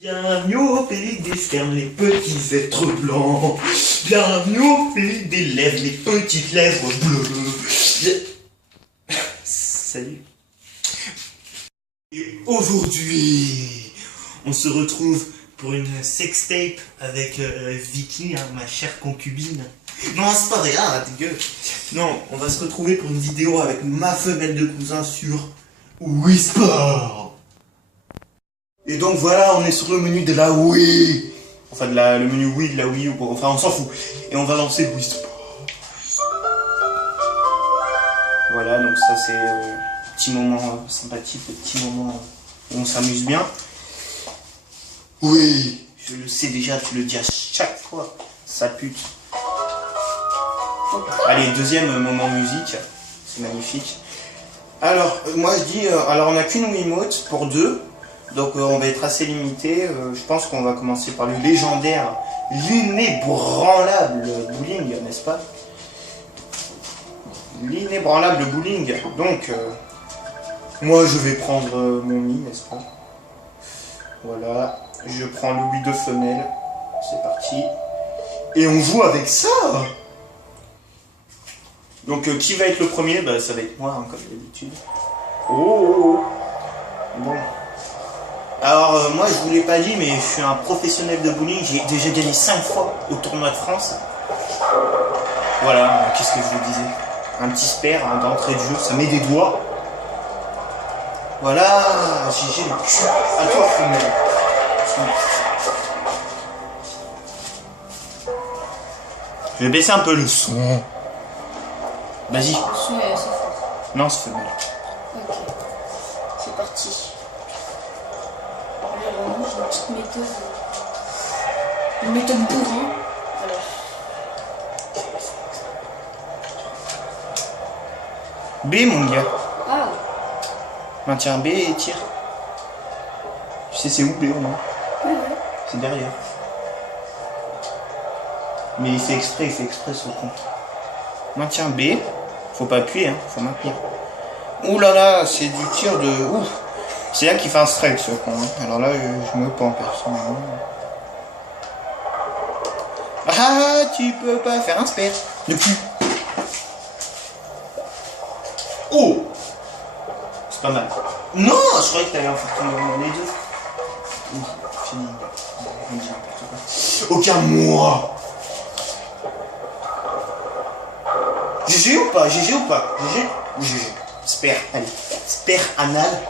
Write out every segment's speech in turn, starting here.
Bienvenue au pays des fermes, les petits êtres blancs. Bienvenue au pays des lèvres, les petites lèvres bleues. Salut. Et aujourd'hui, on se retrouve pour une sextape avec Vicky, hein, ma chère concubine. Non, c'est pas rien, la gueule. Non, on va se retrouver pour une vidéo avec ma femelle de cousin sur Whisper. Et donc voilà, on est sur le menu de la Wii. Enfin, le menu Wii, de la Wii U, enfin on s'en fout. Et on va lancer Whisper. Voilà, donc ça c'est petit moment sympathique, petit moment où on s'amuse bien. Oui, je le sais déjà, tu le dis à chaque fois. Ça pute. Allez, deuxième moment musique. C'est magnifique. Alors, moi je dis, alors on n'a qu'une Wiimote pour deux. Donc on va être assez limité, je pense qu'on va commencer par le légendaire, l'inébranlable bowling, n'est-ce pas? L'inébranlable bowling. Donc, moi je vais prendre mon Mi, n'est-ce pas? Voilà, je prends le Wii de femelle, c'est parti. Et on joue avec ça. Donc qui va être le premier? Bah, ça va être moi, hein, comme d'habitude. Oh. Bon. Alors moi je vous l'ai pas dit, mais je suis un professionnel de bowling, j'ai déjà gagné 5 fois au tournoi de France. Voilà, qu'est-ce que je vous disais? Un petit spare, hein, d'entrée de jeu, ça met des doigts. Voilà, j'ai le cul. À toi femelle. Je vais baisser un peu le son. Vas-y. Non, c'est femelle. Ok, c'est parti. Alors, j'ai une petite méthode. Une méthode bourrin. Alors. B mon gars. Ah. Maintiens B et tire. Tu sais c'est où B au moins? Ouais. C'est derrière. Mais il fait exprès ce con. Maintiens B. Faut pas appuyer, hein, faut maintenir. Ouh là là, c'est du tir de ouf. C'est là qu'il fait un strike ce con. Hein. Alors là, je me pends personnellement. Ah, tu peux pas faire un spare. De cul. Oh, c'est pas mal. Non, je croyais que t'allais en faire tomber les deux. Oui, fini. On dit n'importe quoi. Aucun moi. GG ou pas? GG ou pas? GG ou GG? Spare, allez. Spare anal.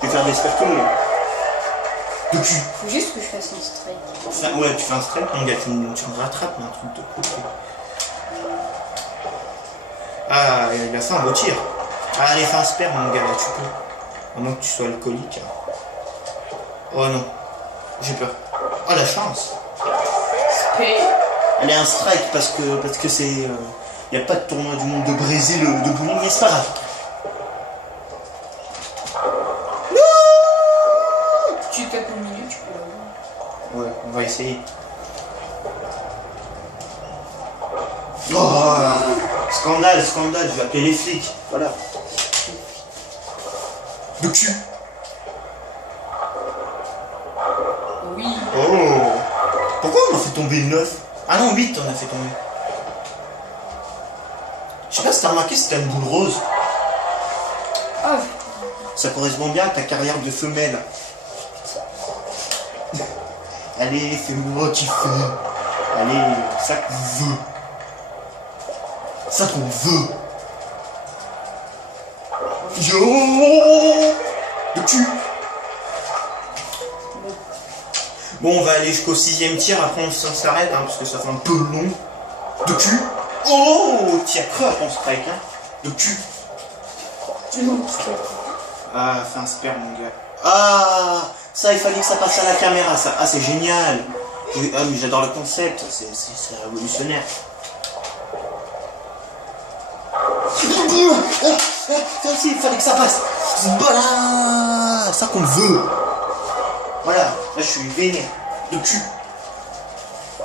Je vais faire des spares tout le monde. De cul. Faut juste que je fasse un strike. Enfin, ouais, tu fais un strike, mon gars, tu me rattrapes, mais un truc de coupé. Ah, il a fait un beau tir. Ah, allez, fais un spare, mon gars, là, tu peux. À moins que tu sois alcoolique. Oh non, j'ai peur. Oh, la chance. Allez, un strike parce que c'est. Il n'y a pas de tournoi du monde de Brésil de bowling, mais c'est pas grave. Non. Tu tapes au milieu, tu peux l'avoir. Ouais, on va essayer. Oh, scandale, je vais appeler les flics. Voilà. De cul. Oui. Oh. Pourquoi on a fait tomber 9? Ah non, 8 on a fait tomber. Je sais pas si t'as remarqué, c'était une boule rose. Ah. Ça correspond bien à ta carrière de femelle. Allez, fais-moi kiffer. Allez, ça qu'on veut. Ça qu'on veut. Yo. De cul. Bon, on va aller jusqu'au 6ème tir, après on s'arrête, hein, parce que ça fait un peu long. De cul. Oh, t'y as cru à ton strike, hein. De cul. Ah, fais un spare, mon gars. Ah, ça, il fallait que ça passe à la caméra, ça. Ah, c'est génial. Ah, mais j'adore le concept, c'est révolutionnaire. Ça aussi, il fallait que ça passe. Voilà, ça qu'on veut. Voilà, là je suis vénère. De cul.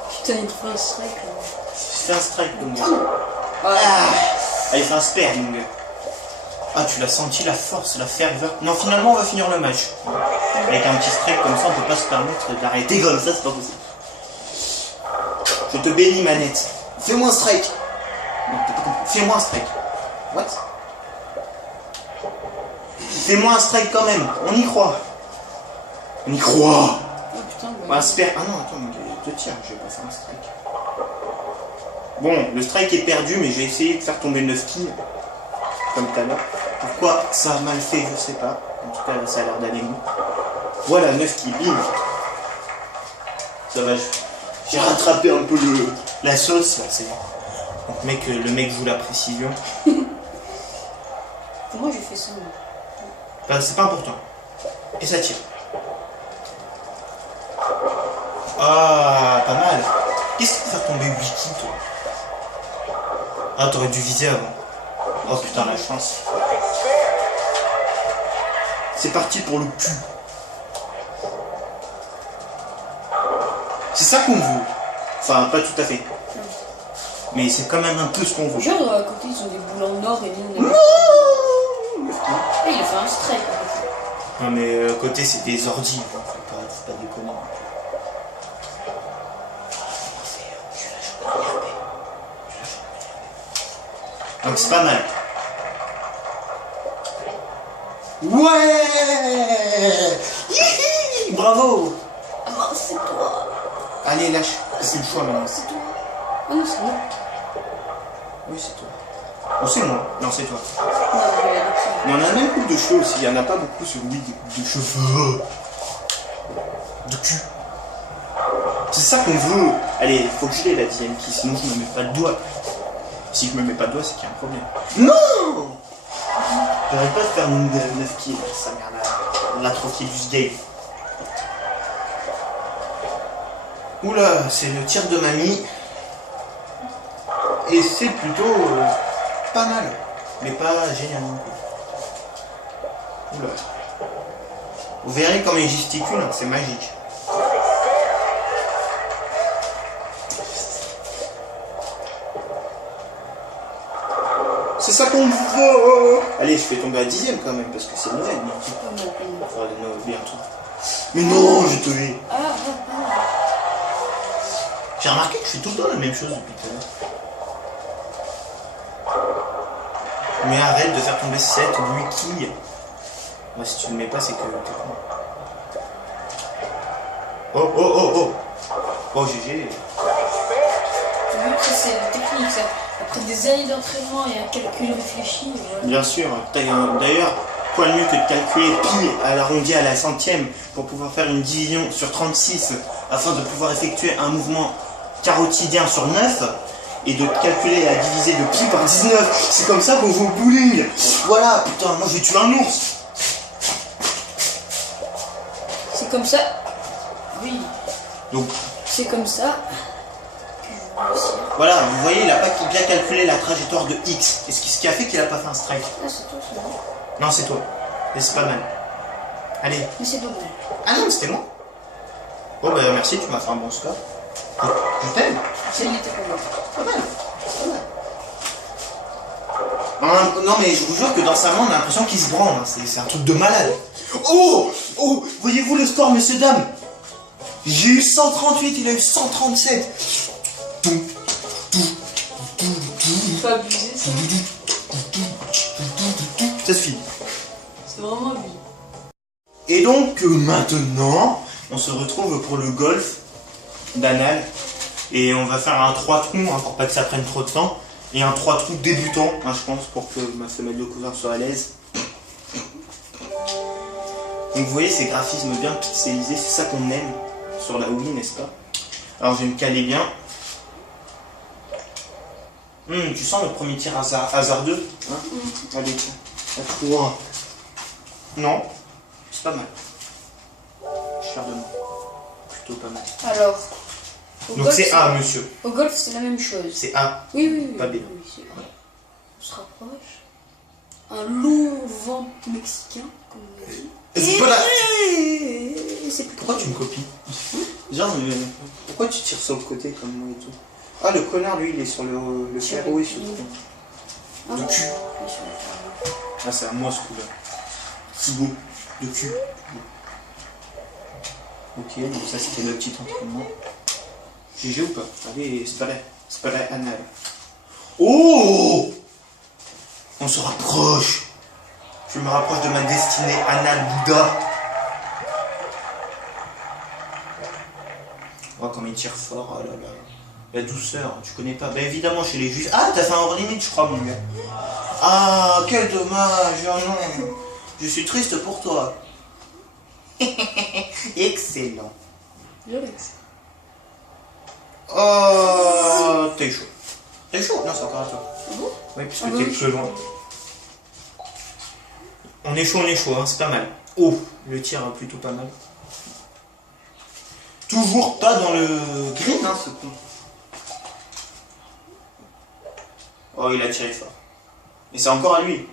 Putain, il te fait un strike là. Fais un strike, mon gars. Voilà. Allez, fais un spare, mon gars. Ah, tu l'as senti, la force, la ferveur. Non, finalement, on va finir le match. Avec un petit strike comme ça, on peut pas se permettre d'arrêter comme ça, c'est pas possible. Je te bénis, manette. Fais-moi un strike. Non, t'as pas compris. Fais-moi un strike. What? Fais-moi un strike quand même. On y croit. On y croit. Oh putain, Ah, super. Ah non, attends, il y a 2 tirs. Je vais pas faire un strike. Bon, le strike est perdu, mais j'ai essayé de faire tomber 9 kills. Comme tout à l'heure. Pourquoi ça a mal fait, je sais pas. En tout cas, ça a l'air d'aller mieux. Voilà, 9 kills. Bim. Ça va, j'ai rattrapé un peu la sauce. Là, c'est... Donc, le mec joue la précision. Moi j'ai fait ça. Enfin, c'est pas important. Et ça tire. Ah, pas mal. Qu'est-ce que tu faire tomber 8 kills, toi? Ah, t'aurais dû viser avant. Oh putain, la chance. C'est parti pour le cul. C'est ça qu'on veut. Enfin, pas tout à fait. Mais c'est quand même un peu ce qu'on veut. Genre, à côté, ils ont des boules en or et nous, on a... Ah, il a fait un strike. Non, mais à côté, c'est des ordis. Faut pas déconner. Donc c'est pas mal. Ouais. Hihi, bravo. Ah non, c'est toi. Allez, lâche. C'est le choix maintenant. C'est toi. Ah non, c'est moi. Oui, c'est toi. Ou c'est moi. Non, c'est toi. Non, je vais aller. Mais on a la même coupe de cheveux aussi. Il n'y en a pas beaucoup sur Wii des coupes de cheveux. De cul. C'est ça qu'on veut. Allez, faut que je l'ai la 10ème qui, sinon je me mets pas de doigt. Si je me mets pas de doigt, c'est qu'il y a un problème. Non! J'arrive pas à faire 9 kills, sa mère, l'atrophié du game. Oula, c'est le tir de mamie. Et c'est plutôt pas mal, mais pas génial non plus. Oula. Vous verrez comme il gesticule, hein, c'est magique. C'est ça qu'on veut. Allez, je fais tomber à 10ème quand même, parce que c'est Noël bientôt. Enfin, Noël bientôt. Mais non, je te vais. J'ai remarqué que je fais tout le temps la même chose depuis tout à l'heure. Mais arrête de faire tomber 7 ou 8 quilles. Ouais, si tu ne le mets pas, c'est que t'es con. Oh, oh, oh, oh. Oh, GG. T'as vu que ça, c'est la technique, ça. Après des années d'entraînement et un calcul réfléchi. Voilà. Bien sûr. D'ailleurs, quoi de mieux que de calculer pi à l'arrondi à la centième pour pouvoir faire une division sur 36 afin de pouvoir effectuer un mouvement carotidien sur 9 et de calculer la divisée de pi par 19. C'est comme ça qu'on joue au bowling. Voilà, putain, moi je vais tuer un ours. C'est comme ça. Oui. Donc, c'est comme ça. Voilà, vous voyez, il n'a pas bien calculé la trajectoire de X. Et ce qui a fait qu'il n'a pas fait un strike. Ah, c'est toi, c'est moi. Non, c'est toi. Et c'est pas mal. Allez. Mais c'est dommage. Ah non, mais c'était moi. Bon, bah merci, tu m'as fait un bon score. Je t'aime. C'est il était pas mal. Pas mal. Pas mal. Non, mais je vous jure que dans sa main, on a l'impression qu'il se branle. Hein. C'est un truc de malade. Oh! Oh! Voyez-vous le score, messieurs, dames? J'ai eu 138, il a eu 137. Pas abusé, ça. Ça suffit. C'est vraiment abusé. Et donc maintenant, on se retrouve pour le golf banal. Et on va faire un 3 trous, hein, pour pas que ça prenne trop de temps. Et un 3 trous débutant, hein, je pense, pour que ma femelle de cousin soit à l'aise. Donc vous voyez ces graphismes bien pixelisés, c'est ça qu'on aime sur la Wii, n'est-ce pas? Alors je vais me caler bien. Tu sens le premier tir hasardeux, hein? Allez, tiens. À toi. Non, c'est pas mal. Je suis fier de moi. Plutôt pas mal. Alors. Donc c'est A, monsieur. Au golf, c'est la même chose. C'est A. Oui, oui, oui. Pas B. Oui, c'est A. On se rapproche. Un long vent mexicain, comme on dit. C'est pas la... Pourquoi Pourquoi tu me copies? Genre, pourquoi tu tires sur le côté comme moi et tout? Ah, le connard, lui, il est sur le carreau et sur le Ah, cul. Ah, c'est à moi ce coup-là. Thibaut, de cul. Ok, donc ça c'était le petit entraînement. GG ou pas? Allez, c'est pas vrai, anal. Oh! On se rapproche. Je me rapproche de ma destinée anal Bouddha. Oh, comme il tire fort, oh là là. La douceur, tu connais pas. Ben évidemment, chez les juifs. Ah, t'as fait un hors limite, je crois, mon gars. Ah, quel dommage. Oh non. Je suis triste pour toi. Excellent. Oh, t'es chaud. T'es chaud? Non, c'est encore à toi. Ah bon? Oui, puisque t'es plus loin. On est chaud, hein, c'est pas mal. Oh, le tir plutôt pas mal. Toujours pas dans le green, hein, ce con. Oh, il a tiré fort. Et c'est encore à lui.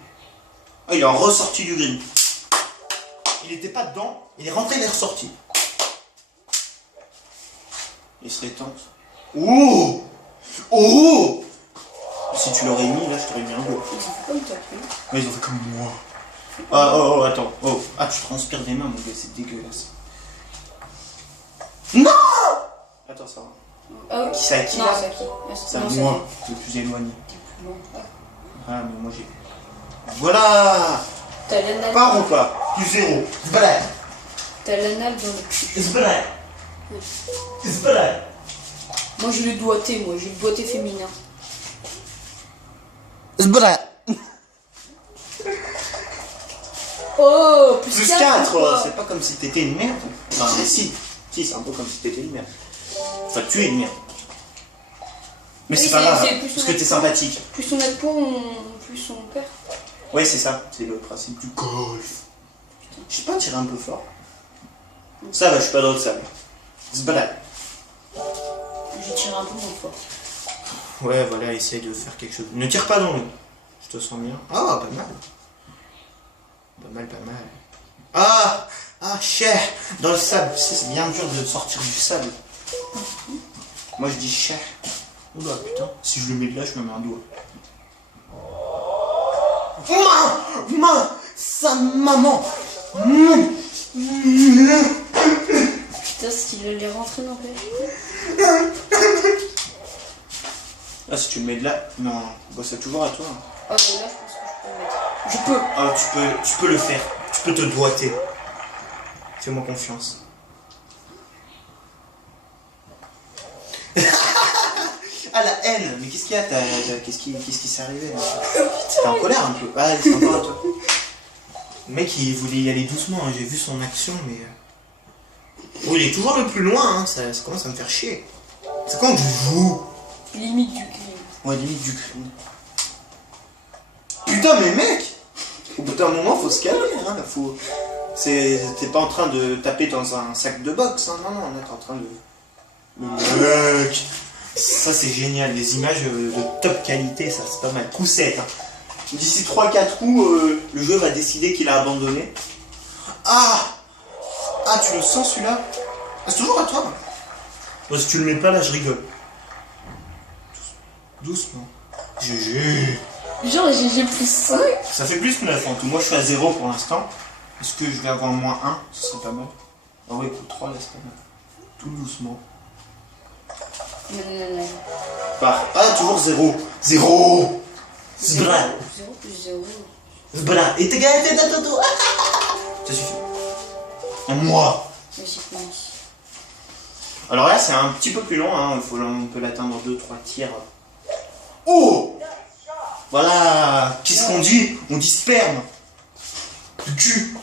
Oh, il est ressorti du green. Il était pas dedans, il est rentré, il est ressorti. Il serait temps. Oh! Oh! Si tu l'aurais mis, là, je t'aurais mis un go. Ils ont fait comme toi, tu vois. Ouais, ils ont fait comme moi. Ah, oh, attends. Oh. Ah, tu transpires des mains, mon gars, c'est dégueulasse. Non! Attends, ça va. Ah oui. C'est à qui, Non, là? c'est à qui? C'est à moi, le plus éloigné. Bon. Ah, mais moi j'ai... Voilà! T'as l'anal. Part ou pas? Du zéro. Zbala. T'as l'anal dans le cul. Zbala. Zbala. Moi j'ai le doigté, j'ai le doigté féminin. Zbala. Oh, Plus 4, 4, c'est pas comme si t'étais une merde. Enfin, si, c'est un peu comme si t'étais une merde. Enfin, tu es une merde. Mais Oui, c'est pas grave, plus parce on que a t'es de sympathique. Plus on a de points, plus on perd. Ouais, c'est ça, c'est le principe du golf. Je sais pas tirer un peu fort. Ça va, je suis pas dans le sable. Zbala. J'ai tiré un peu moins fort. Ouais, voilà, essaye de faire quelque chose. Ne tire pas dans l'eau. Je te sens bien. Ah, pas mal. Pas mal. Ah, cher. Dans le sable. C'est bien dur de sortir du sable. Moi, je dis cher. Oula, putain. Si je le mets de là, je me mets un doigt. Sa maman. Putain, s'il allait rentrer dans le Ah, si tu le mets de là. Non, bah, c'est toujours à toi. Ah, de là, je pense que je peux le mettre. Je peux. Ah, tu peux le faire. Tu peux te doigter. Fais-moi confiance. Ah, la haine. Mais qu'est-ce qu'il y a? Qu'est-ce qui s'est arrivé là? T'es en colère un peu. Ah, c'est encore à toi. Le mec, il voulait y aller doucement. Hein. J'ai vu son action, mais... Oh, il est toujours le plus loin. Hein. Ça commence à me faire chier. C'est quand que je joue? Limite du crime. Ouais, limite du crime. Putain, mais mec! Au bout d'un moment, faut se calmer. Hein. T'es pas en train de taper dans un sac de boxe. Hein. Non, on est en train de... Mec! Ça, c'est génial. Les images de top qualité, ça, c'est pas mal. Coup 7. Hein. D'ici 3-4 coups, le jeu va décider qu'il a abandonné. Ah, tu le sens celui-là? Ah, c'est toujours à toi. Bon, si tu le mets pas là, je rigole. Doucement. GG. Genre, j'ai plus 5. Ça fait plus 9 en tout. Moi, je suis à 0 pour l'instant. Est-ce que je vais avoir moins 1? Ce serait pas mal. Ah ouais, pour 3, là, c'est pas mal. Tout doucement. Non. Ah, toujours 0. 0. 0 plus 0. Zbala. Et t'es gagné d'un toto. Ça suffit. À moi. Mais c'est commence. Alors là, c'est un petit peu plus long. Hein. On peut l'atteindre en 2-3 tirs. Oh! Voilà. Qu'est-ce qu'on dit? On dit sperme. Du cul.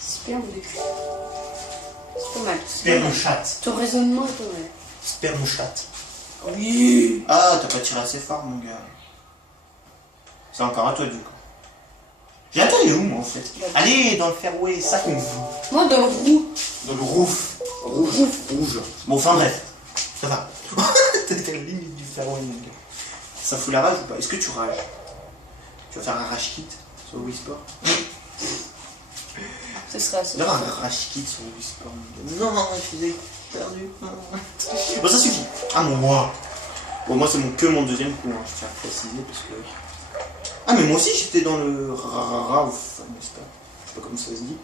Sperme ou de cul? C'est pas mal. Sperme chatte. Ton raisonnement est pas mal. Sperme chatte. Oui. Ah, t'as pas tiré assez fort, mon gars. C'est encore à toi, du coup. J'ai atterri où, moi, en fait? Allez, dans le fairway, ça qu'on veut. Moi, dans le roux. Dans le rouf. Rouge. Bon, enfin bref. Ça va. T'es à la limite du fairway, mon gars. Ça fout la rage ou pas? Est-ce que tu rages? Tu vas faire un rage kit sur Wii Sport? Ce serait assez. D'ailleurs, un rage kit sur Wii Sport, mon gars. Non, je suis perdu. Bon, ça suffit. Ah, moi. Bon, moi, c'est que mon deuxième coup, hein, je tiens à préciser, parce que... Ah, mais moi aussi j'étais dans le RAF, n'est-ce pas? Je sais pas comment ça se dit.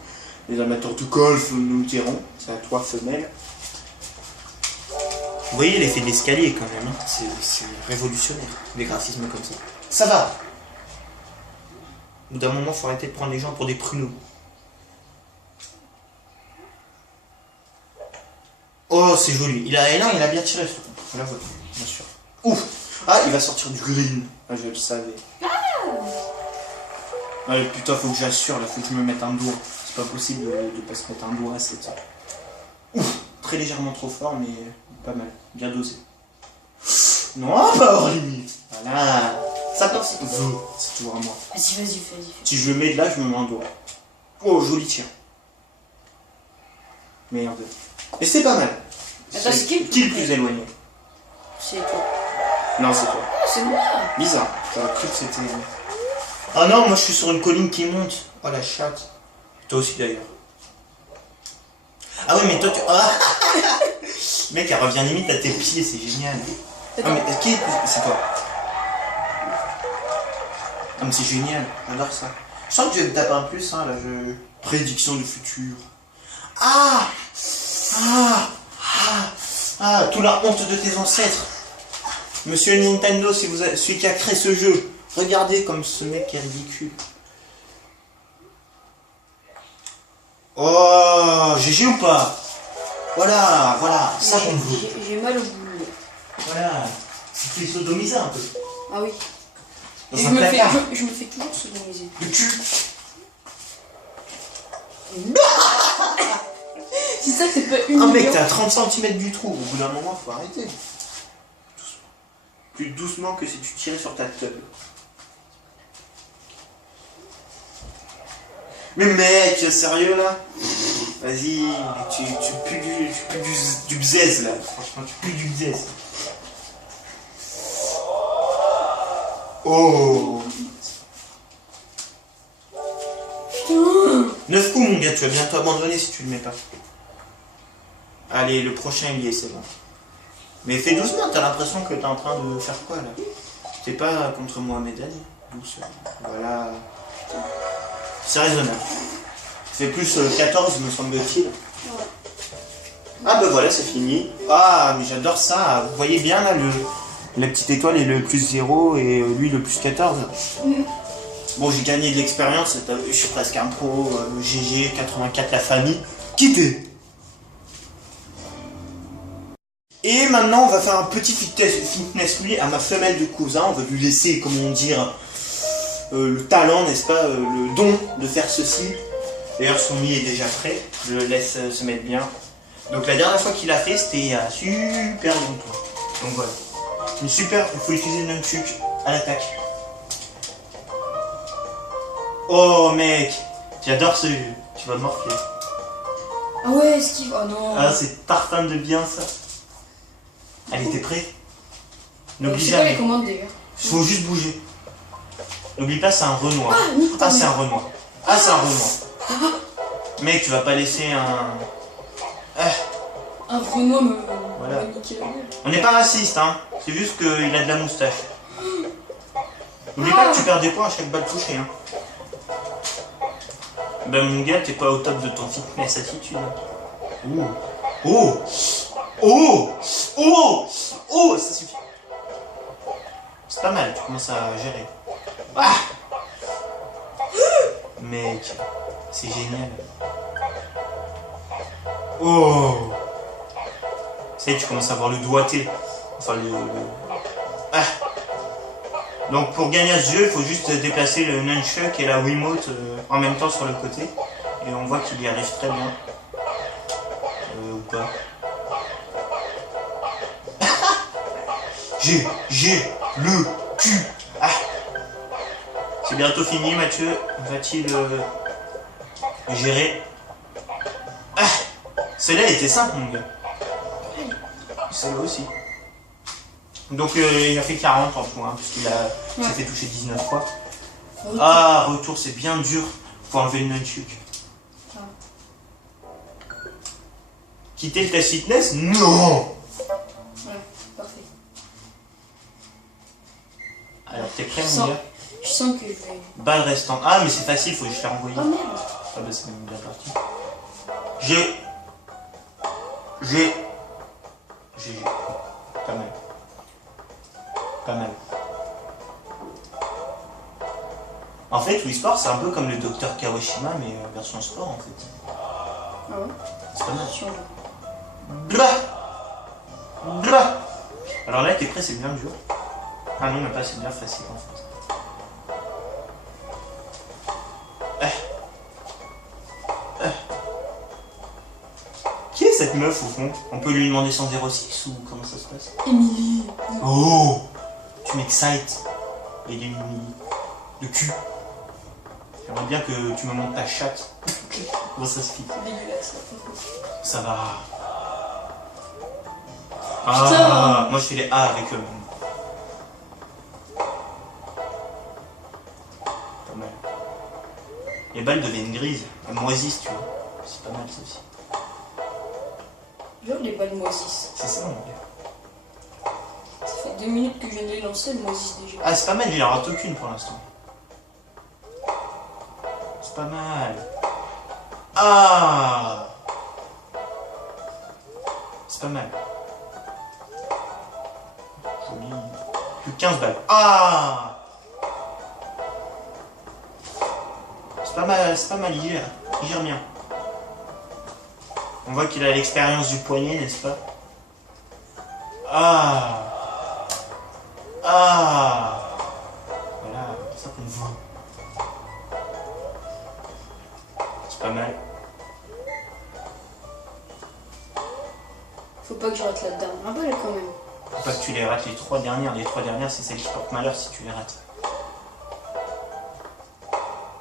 Les amateurs de golf nous le diront. C'est à toi, femelle. Vous voyez l'effet de l'escalier quand même. Hein. C'est révolutionnaire, des graphismes comme ça. Ça va. Au bout d'un moment, faut arrêter de prendre les gens pour des pruneaux. Oh, c'est joli. Il a bien tiré, ce truc. Je la vois, bien sûr. Ouf. Ah, il va sortir du green. Ah, je le savais. Allez, putain, faut que j'assure, là, faut que je me mette un doigt. C'est pas possible de pas se mettre un doigt à cette... Ouf. Très légèrement trop fort, mais pas mal. Bien dosé. Non, pas hors limite. Voilà. Ça passe. C'est toujours à moi. Vas-y. Si je le mets de là, je me mets un doigt. Oh, joli tir. Merde. Et c'est pas mal. Attends, c'est qui le plus éloigné? C'est toi. Non, c'est toi. Ah, c'est moi. Bizarre. J'aurais cru que c'était... Ah non, moi je suis sur une colline qui monte. Oh la chatte. Toi aussi d'ailleurs. Ah oui, mais toi tu... Ah mec, elle revient limite à tes pieds, c'est génial. Ah mais qui est... C'est toi. Ah mais c'est génial, j'adore ça. Je sens que je vais me taper un plus, hein, là, je... Prédiction du futur. Tout la honte de tes ancêtres. Monsieur Nintendo, si vous êtes celui qui a créé ce jeu, regardez comme ce mec est ridicule. Oh, GG ou pas? Voilà, ça qu'on veut. J'ai mal au bout. Voilà, tu fais sodomiser un peu. Ah oui. Dans Et un placard. je me fais toujours sodomiser. Le cul. C'est ça, c'est pas une. Ah mec, t'es à 30 cm du trou. Au bout d'un moment, faut arrêter. Plus doucement que si tu tirais sur ta teub. Mais mec, sérieux là? Vas-y, tu pues du bzèze là. Franchement, tu pues du bzèze. Oh! 9 coups mon gars, tu vas bientôt abandonner si tu le mets pas. Allez, le prochain il y est, c'est bon. Mais fais doucement, t'as l'impression que t'es en train de faire quoi là? T'es pas contre Mohamed Ali. Doucement. Voilà. C'est raisonnable. C'est plus 14 me semble-t-il. Ah bah voilà, c'est fini. Ah mais j'adore ça. Vous voyez bien là, la petite étoile est le plus 0 et lui le plus 14. Bon, j'ai gagné de l'expérience, je suis presque un pro, GG, 84 la famille. Quittez. Et maintenant, on va faire un petit fitness lui à ma femelle de cousin. On va lui laisser, comment dire, le talent, n'est-ce pas, le don de faire ceci. D'ailleurs, son lit est déjà prêt. Je le laisse se mettre bien. Donc la dernière fois qu'il a fait, c'était il y a super longtemps. Donc voilà. Une super, il faut utiliser le nunchuk à l'attaque. Oh mec, j'adore ce jeu. Tu vas morfler. Ah ouais, esquive. Oh non. Ah, c'est parfum de bien ça. Allez, t'es prêt? N'oublie C'est pas jamais. les commandes d'ailleurs. Faut juste bouger. N'oublie pas, c'est un renoir. Ah, C'est un renoir. Ah, c'est un renoir. Mec, tu vas pas laisser un... Un Renoir me Voilà. niquer la gueule. On n'est pas raciste, hein. C'est juste qu'il a de la moustache. N'oublie pas que tu perds des points à chaque balle touchée, hein. Ben mon gars, t'es pas au top de ton fitness attitude. Oh. Oh. Oh. Oh. Oh. Ça suffit. C'est pas mal, tu commences à gérer. Ah. Mec, c'est génial. Oh. Ça y est, tu commences à voir le doigté. Enfin, Ah. Donc pour gagner à ce jeu, il faut juste déplacer le nunchuk et la Wiimote en même temps sur le côté. Et on voit qu'il y arrive très bien. Ou pas. J'ai le cul. Ah. C'est bientôt fini, Mathieu. Va-t-il gérer? Ah. Celle-là était simple, mon gars. Celle-là aussi. Donc il a fait 40 en tout, hein, puisqu'il s'est fait toucher 19 fois. Ah, retour, c'est bien dur. Faut enlever le nunchuk. Quitter le test fitness? Non. Voilà, parfait. Alors t'es prêt, mon gars? Je sens que je vais Balle restante. Ah, mais c'est facile, faut que je l'ai renvoyé. Oh merde. Ah bah c'est même bien parti. J'ai... Pas mal. Pas mal. En fait, Wii Sport, c'est un peu comme le Dr Kawashima, mais version sport, en fait. Ah ouais. C'est pas mal. Change. Blah. Alors là, t'es prêt, c'est bien dur. Ah non, mais pas, c'est bien facile, en fait. Qui est cette meuf, au fond? On peut lui demander son 06 ou comment ça se passe? Émilie. Oh, tu m'excites. Et il y a une de cul. J'aimerais bien que tu me montres ta chatte. Comment ça se fait? C'est dégueulasse. Ça va. Putain. Ah, moi je fais les A avec eux. Pas mal. Les balles deviennent grises. Elles moisissent, tu vois. C'est pas mal ça aussi. Genre les balles moisissent. C'est ça, mon gars. Ça fait 2 minutes que je viens de les lancer, elles moisissent déjà. Ah, c'est pas mal, il en rate aucune pour l'instant. C'est pas mal. Ah, c'est pas mal. Joli. Plus de 15 balles. Ah, c'est pas mal, il gère bien. On voit qu'il a l'expérience du poignet, n'est-ce pas? Ah, voilà, c'est ça qu'on veut. C'est pas mal. Faut pas que je rate la dernière balle quand même. Faut pas que tu les rates les 3 dernières. Les 3 dernières, c'est celles qui portent malheur si tu les rates.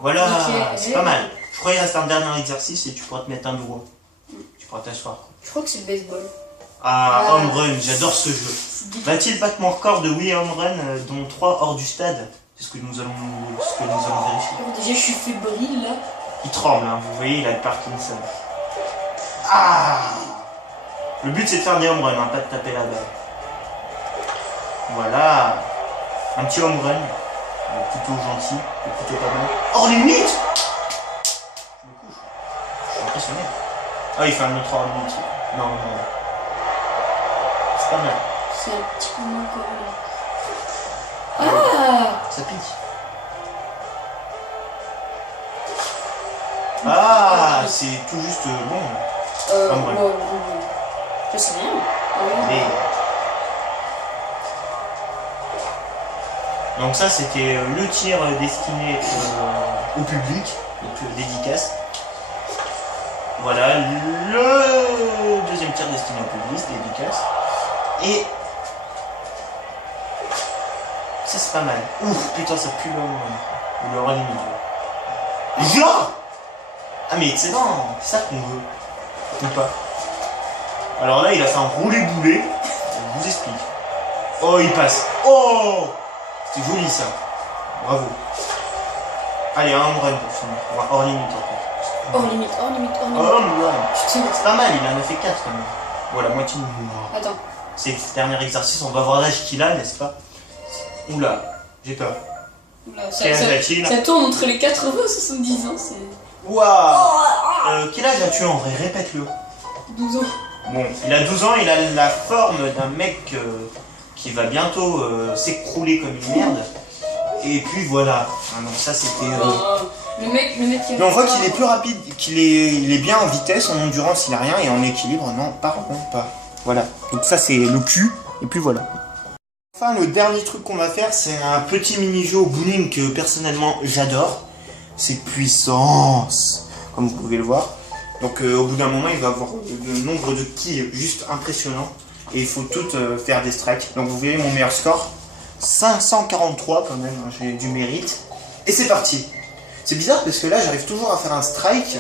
Voilà, Okay. c'est pas mal. Je crois qu'il reste un dernier exercice et tu pourras te mettre un doigt. Tu pourras t'asseoir. Je crois que c'est le baseball. Ah, Ah. Home Run, j'adore ce jeu. Va-t-il battre mon record de Wii Home Run, dont 3 hors du stade? C'est ce que nous allons vérifier. Déjà, je suis fébrile là. Il tremble, hein, vous voyez, il a le Parkinson. Ah, le but c'est de faire des home runs, hein, pas de taper la balle. Voilà. Un petit home run. Plutôt gentil, et plutôt pas mal. Hors limite. Je me couche. Je suis impressionné. Ah, il fait un autre hors limite. Non. C'est pas mal. C'est un petit peu moins correct. Ah, Ça pique. Ah, c'est tout juste bon. Home run. ouais. Je sais rien. Et... Donc ça c'était le tir destiné au public, donc dédicace. Voilà le deuxième tir destiné au public, dédicace. Et ça c'est pas mal. Ouf, putain ça pue le hors limite. Genre. Ah mais excellent, c'est ça qu'on veut. Ou pas. Alors là il a fait un roulé-boulé. Je vous explique. Oh il passe. Oh, c'est joli ça. Bravo. Allez, un home run pour finir. Hors limite en fait. Hors limite. Home run. Putain. C'est pas mal, il en a fait 4 quand même. Voilà, moitié de mouvement. Attends. C'est le dernier exercice, on va voir l'âge qu'il a, n'est-ce pas? Oula, j'ai peur. Oula, Quel âge a-t-il? ça tourne entre les 80 et 70 ans, c'est Waouh. Quel âge as-tu en vrai? Répète-le. 12 ans. Bon, il a 12 ans, il a la forme d'un mec qui va bientôt s'écrouler comme une merde. Et puis voilà. Ah, donc ça c'était... Le mec qui Mais on voit qu'il est plus rapide, il est bien en vitesse, en endurance il a rien, et en équilibre, non, pardon, pas. Voilà, donc ça c'est le cul, et puis voilà. Enfin, le dernier truc qu'on va faire, c'est un petit mini-jeu au bowling que personnellement j'adore. C'est puissance, comme vous pouvez le voir. Donc au bout d'un moment, il va avoir le nombre de quilles juste impressionnant. Et il faut toutes faire des strikes. Donc vous voyez mon meilleur score, 543 quand même, hein, j'ai du mérite. Et c'est parti. C'est bizarre parce que là, j'arrive toujours à faire un strike,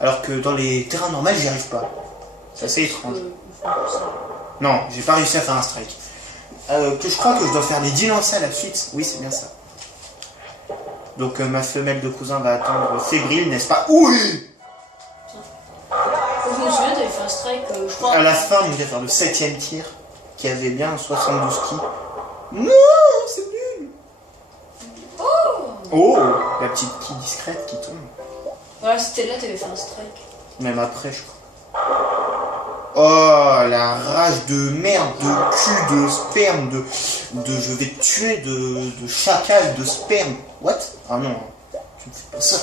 alors que dans les terrains normaux, j'y arrive pas. C'est assez étrange. Non, j'ai pas réussi à faire un strike. Que je crois que je dois faire les 10 lancers à la suite. Oui, c'est bien ça. Donc ma femelle de cousin va attendre fébrile, n'est-ce pas? Oui. Je me souviens, t'avais fait un strike, je crois. À la fin, on devait faire le 7ème tir, qui avait bien 72 kills. Non, c'est nul. Oh. Oh, la petite qui discrète qui tombe. Voilà, c'était là, t'avais fait un strike. Même après, je crois. Oh, la rage de merde, de cul, de sperme, de je vais te tuer, de chacal, de sperme. What? Ah non, tu ne fais pas ça.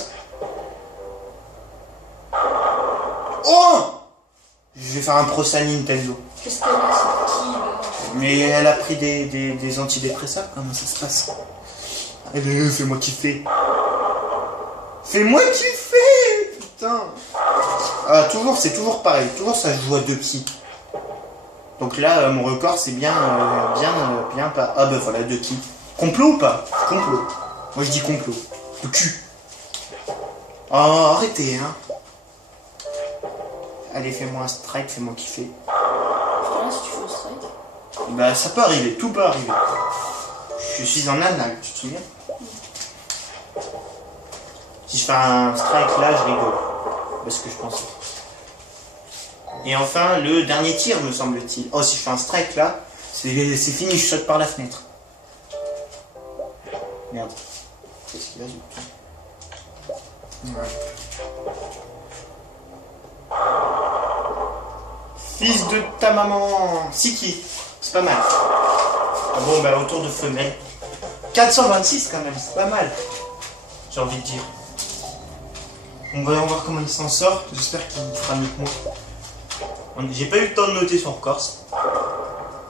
Oh! Je vais faire un procès à Nintendo. Qu'est-ce qu'elle a, c'est qui là? Mais elle a pris des antidépresseurs? Comment ça se passe? C'est moi qui fais. C'est moi qui fais! Putain! Ah, toujours, c'est toujours pareil. Toujours ça joue à 2 kills. Donc là, mon record, c'est bien pas. Ah bah voilà, 2 kills. Complot ou pas? Complot. Moi je dis complot. Le cul. Oh, arrêtez, hein. Allez, fais-moi un strike, fais-moi kiffer. Putain, si tu fais un strike. Bah ça peut arriver, tout peut arriver. Je suis en anal, tu te souviens? Si je fais un strike là, je rigole. C'est ce que je pensais. Et enfin, le dernier tir, me semble-t-il. Oh, si je fais un strike là, c'est fini, je saute par la fenêtre. Merde. Qu'est-ce qu'il y a, ouais. Fils de ta maman. Siki. C'est pas mal. Ah bon, bah autour de femelle. 426 quand même, c'est pas mal. J'ai envie de dire. On va voir comment il s'en sort. J'espère qu'il fera mieux que moi. J'ai pas eu le temps de noter son record.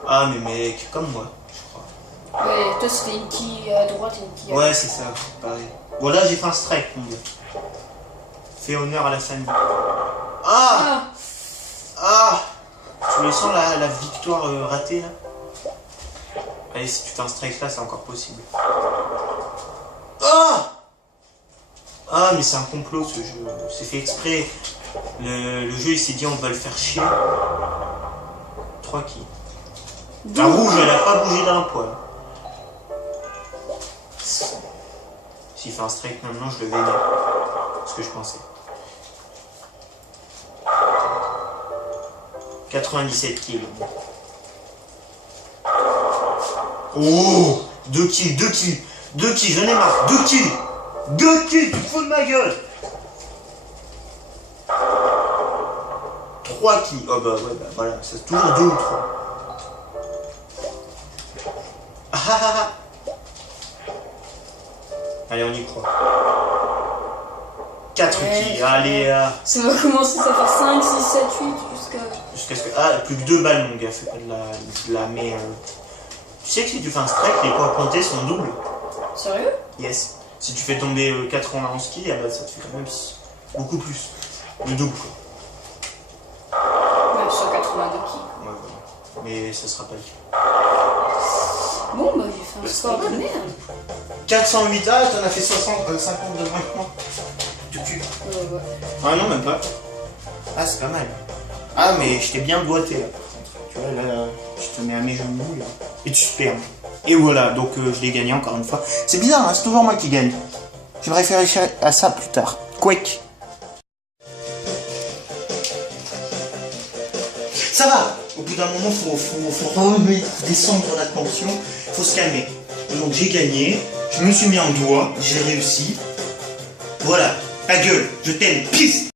Ah mais mec, comme moi, je crois. Ouais, toi c'était une qui à droite et une qui à Ouais, c'est ça, pareil. Bon là j'ai fait un strike, mon gars. Fais honneur à la famille. Ah! Ah! Tu le sens la victoire ratée là? Allez, si tu fais un strike là, c'est encore possible. Ah! Ah, mais c'est un complot ce jeu. C'est fait exprès. Le jeu il s'est dit on va le faire chier. 3 kills. La rouge elle a pas bougé d'un poil. S'il fait un strike maintenant, je le vénère. C'est ce que je pensais. 97 kills. Oh, 2 kills, 2 kills, 2 kills, j'en ai marre, 2 kills, 2 kills, tu te fous de ma gueule. 3 kills, oh bah ouais, bah voilà, c'est toujours 2 ou 3. Ah ah ah. Allez, on y croit. 4 kills, allez, Ça va commencer à faire 5, 6, 7, 8, jusqu'à ce que... Ah, plus que 2 balles, mon gars, fais pas de la merde. Tu sais que si tu fais un strike, les points comptés sont doubles. Sérieux? Yes. Si tu fais tomber 91 kills, ah bah, ça te fait quand même beaucoup plus. Le double, quoi. Ouais, 182 kills. Ouais, voilà. Mais ça sera pas le cas. Bon, bah j'ai fait un score de merde. 408, ah, t'en as fait 50 de moins que moi. Tu tues. Ouais. Ah non, même pas. Ah, c'est pas mal. Ah, mais je t'ai bien doigté, là. Tu vois, là, je te mets à mes genoux, là. Et tu perds. Et voilà, donc je l'ai gagné encore une fois. C'est bizarre, hein, c'est toujours moi qui gagne. Je vais réfléchir à ça plus tard. Quake. Ça va. Au bout d'un moment, faut descendre la tension. Faut se calmer. Donc j'ai gagné. Je me suis mis en doigt. J'ai réussi. Voilà. Ta gueule. Je t'aime. Peace.